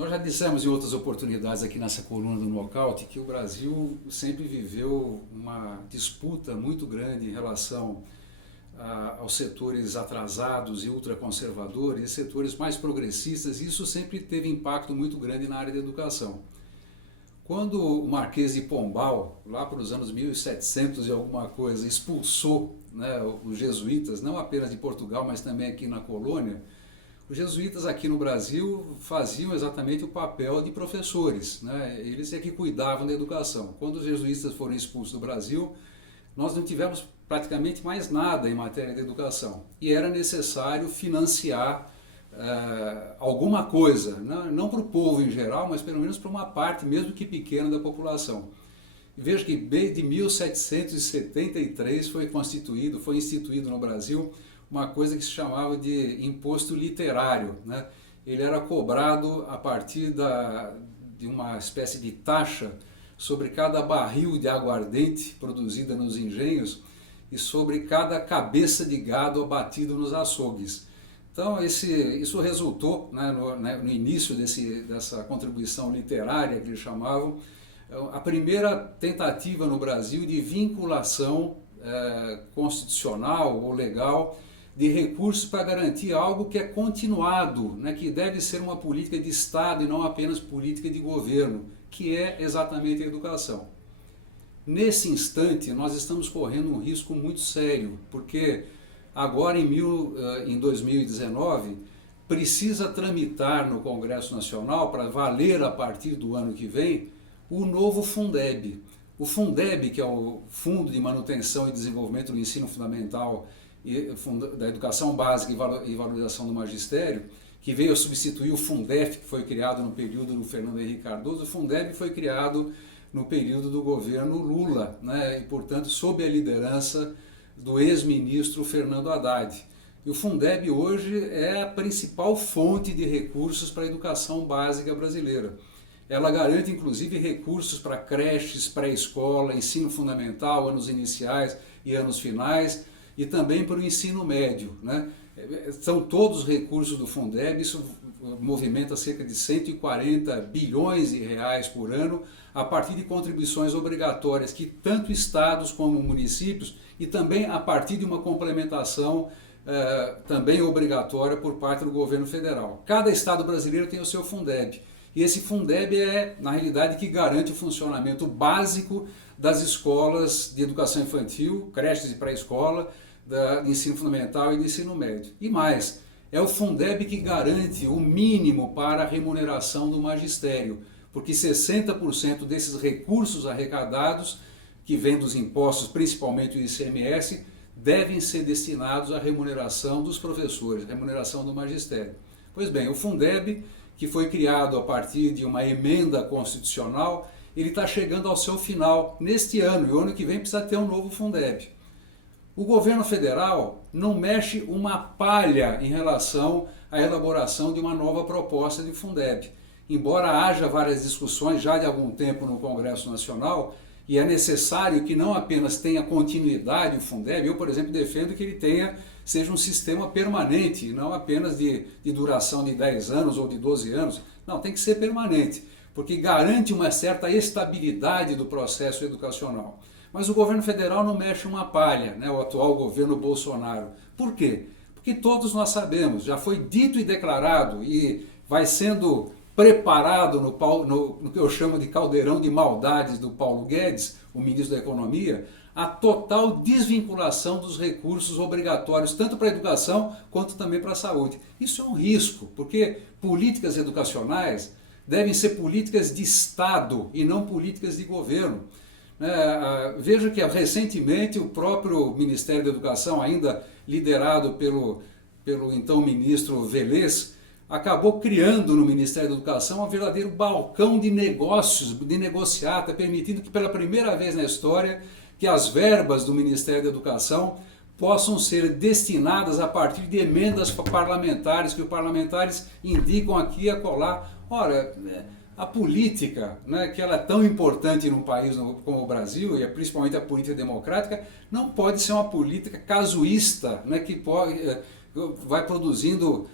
Nós já dissemos em outras oportunidades aqui nessa coluna do Nocaute que o Brasil sempre viveu uma disputa muito grande em relação aos setores atrasados e ultraconservadores e setores mais progressistas, e isso sempre teve impacto muito grande na área da educação. Quando o Marquês de Pombal, lá para os anos 1700 e alguma coisa, expulsou, né, os jesuítas, não apenas de Portugal, mas também aqui na colônia, os jesuítas aqui no Brasil faziam exatamente o papel de professores, né? Eles é que cuidavam da educação. Quando os jesuítas foram expulsos do Brasil, nós não tivemos praticamente mais nada em matéria de educação. E era necessário financiar alguma coisa, não para o povo em geral, mas pelo menos para uma parte, mesmo que pequena, da população. E veja que desde 1773 foi instituído no Brasil uma coisa que se chamava de imposto literário, né? Ele era cobrado a partir de uma espécie de taxa sobre cada barril de aguardente produzida nos engenhos e sobre cada cabeça de gado abatido nos açougues. Então isso resultou, né, no início dessa contribuição literária que eles chamavam, a primeira tentativa no Brasil de vinculação constitucional ou legal de recursos para garantir algo que é continuado, né, que deve ser uma política de Estado e não apenas política de governo, que é exatamente a educação. Nesse instante, nós estamos correndo um risco muito sério, porque agora em 2019, precisa tramitar no Congresso Nacional, para valer a partir do ano que vem, o novo Fundeb. O Fundeb, que é o Fundo de Manutenção e Desenvolvimento do Ensino Fundamental e da Educação Básica e Valorização do Magistério, que veio a substituir o Fundef, que foi criado no período do Fernando Henrique Cardoso. O Fundeb foi criado no período do governo Lula, né, e, portanto, sob a liderança do ex-ministro Fernando Haddad. E o Fundeb hoje é a principal fonte de recursos para a educação básica brasileira. Ela garante, inclusive, recursos para creches, pré-escola, ensino fundamental, anos iniciais e anos finais, e também para o ensino médio, né? São todos recursos do Fundeb, isso movimenta cerca de 140 bilhões de reais por ano, a partir de contribuições obrigatórias que tanto estados como municípios, e também a partir de uma complementação também obrigatória por parte do governo federal. Cada estado brasileiro tem o seu Fundeb, e esse Fundeb é, na realidade, que garante o funcionamento básico das escolas de educação infantil, creches e pré-escola, de ensino fundamental e de ensino médio. E mais, é o Fundeb que garante o mínimo para a remuneração do magistério, porque 60% desses recursos arrecadados, que vêm dos impostos, principalmente o ICMS, devem ser destinados à remuneração dos professores, remuneração do magistério. Pois bem, o Fundeb, que foi criado a partir de uma emenda constitucional, ele está chegando ao seu final neste ano, e o ano que vem precisa ter um novo Fundeb. O governo federal não mexe uma palha em relação à elaboração de uma nova proposta de Fundeb. Embora haja várias discussões já de algum tempo no Congresso Nacional, e é necessário que não apenas tenha continuidade o Fundeb, eu, por exemplo, defendo que ele seja um sistema permanente, não apenas de duração de 10 anos ou de 12 anos. Não, tem que ser permanente, porque garante uma certa estabilidade do processo educacional. Mas o governo federal não mexe uma palha, né, o atual governo Bolsonaro. Por quê? Porque todos nós sabemos, já foi dito e declarado e vai sendo preparado no que eu chamo de caldeirão de maldades do Paulo Guedes, o ministro da Economia, a total desvinculação dos recursos obrigatórios, tanto para a educação quanto também para a saúde. Isso é um risco, porque políticas educacionais devem ser políticas de Estado e não políticas de governo. Veja que recentemente o próprio Ministério da Educação, ainda liderado pelo então ministro Velez, acabou criando no Ministério da Educação um verdadeiro balcão de negócios, de negociata, permitindo que pela primeira vez na história que as verbas do Ministério da Educação possam ser destinadas a partir de emendas parlamentares, que os parlamentares indicam aqui e acolá. Ora, a política, né, que ela é tão importante num país como o Brasil, e é principalmente a política democrática, não pode ser uma política casuísta, né, que vai produzindo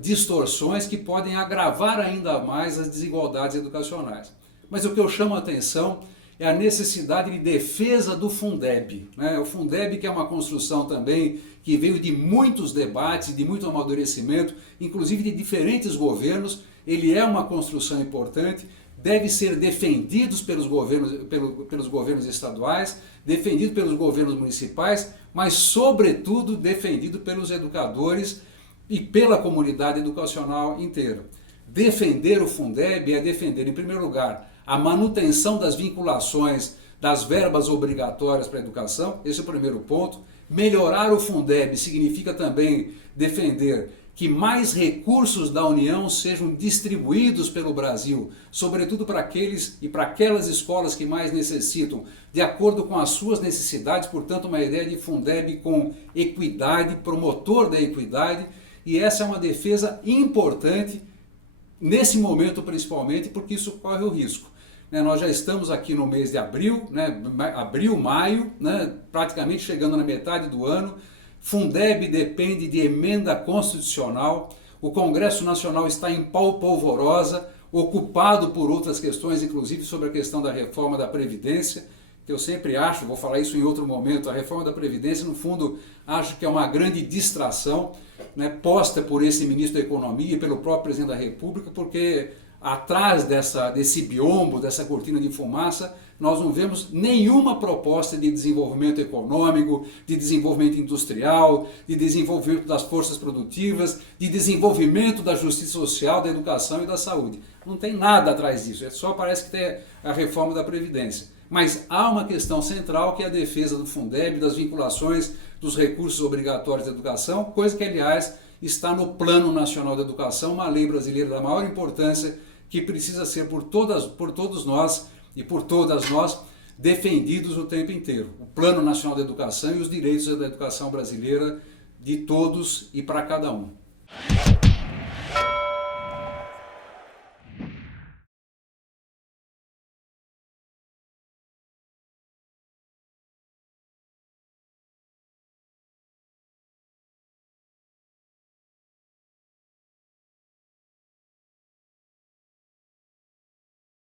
distorções que podem agravar ainda mais as desigualdades educacionais. Mas o que eu chamo a atenção é a necessidade de defesa do Fundeb, né? O Fundeb, que é uma construção também que veio de muitos debates, de muito amadurecimento, inclusive de diferentes governos. Ele é uma construção importante, deve ser defendido pelos governos estaduais, defendido pelos governos municipais, mas sobretudo defendido pelos educadores e pela comunidade educacional inteira. Defender o Fundeb é defender, em primeiro lugar, a manutenção das vinculações das verbas obrigatórias para a educação, esse é o primeiro ponto. Melhorar o Fundeb significa também defender que mais recursos da União sejam distribuídos pelo Brasil, sobretudo para aqueles e para aquelas escolas que mais necessitam, de acordo com as suas necessidades, portanto uma ideia de Fundeb com equidade, promotor da equidade, e essa é uma defesa importante, nesse momento principalmente, porque isso corre o risco. Nós já estamos aqui no mês de abril, maio, praticamente chegando na metade do ano. Fundeb depende de emenda constitucional, o Congresso Nacional está em polvorosa, ocupado por outras questões, inclusive sobre a questão da reforma da Previdência, que eu sempre acho, vou falar isso em outro momento, a reforma da Previdência, no fundo, acho que é uma grande distração, posta por esse ministro da Economia e pelo próprio presidente da República, porque atrás desse biombo, dessa cortina de fumaça, nós não vemos nenhuma proposta de desenvolvimento econômico, de desenvolvimento industrial, de desenvolvimento das forças produtivas, de desenvolvimento da justiça social, da educação e da saúde. Não tem nada atrás disso, só parece que tem a reforma da Previdência. Mas há uma questão central que é a defesa do Fundeb, das vinculações dos recursos obrigatórios da educação, coisa que, aliás, está no Plano Nacional da Educação, uma lei brasileira da maior importância que precisa ser por todos nós e por todas nós defendidos o tempo inteiro. O Plano Nacional da Educação e os direitos da educação brasileira de todos e para cada um.